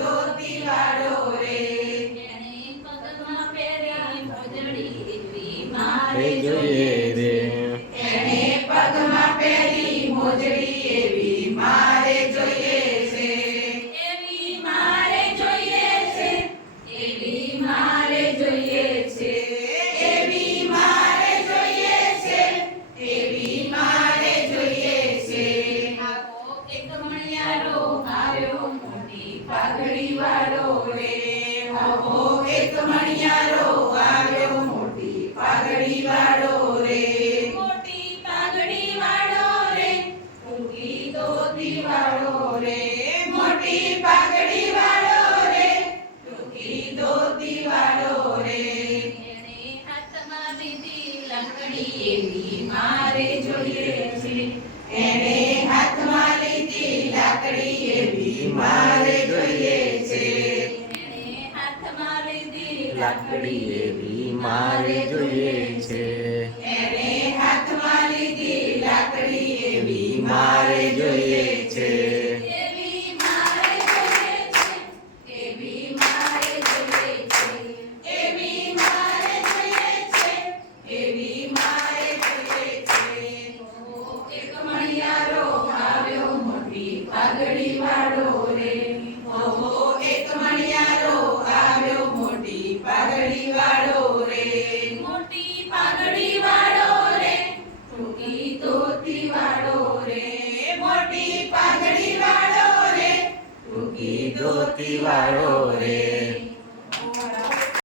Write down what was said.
ધોતી વાળો રે એને પગમાં પહેરી મોજડી એવી મારે એ જોઈએ જોઈએ રે એને પગમાં પહેરી મોજડી એવી મારે જોઈએ છે એવી મારે જોઈએ છે એવી મારે જોઈએ છે એવી મારે જોઈએ છે એવી મારે જોઈએ છે આવો એક મણિયારો આવ્યો મોટી પાઘડી વાળો રે આવો એક મણિયારો આવ્યો મોટી પાઘડી વાળો રે મોટી પાઘડી વાળો રે ટૂંકી ધોતી વાળો રે મોટી પાઘડી વાળો રે ટૂંકી ધોતી વાળો રે એણે હાથમાં લીધી લાકડી એવી મારે જોઈએ છે એને હાથમાં લીધી લાકડી એવી મારે જોઈએ છે એણે હાથમાં લીધી લાકડી એવી મારે જોઈએ છે એને હાથમાં લીધી લાકડી એવી મારે જોઈએ છે એવી મારે જોઈએ છે એવી મારે જોઈએ છે એવી મારે જોઈએ છે એવી મારે જોઈએ છે એક મણિયારો આવ્યો મોટી પાઘડી વાળો રે ઓહો એક મણિયારો આવ્યો મોટી પાઘડી વાળો રે મોટી પાઘડી વાળો રે ટૂંકી ધોતી વાળો રે મોટી પાઘડી વાળો રે ટૂંકી ધોતી વાળો રે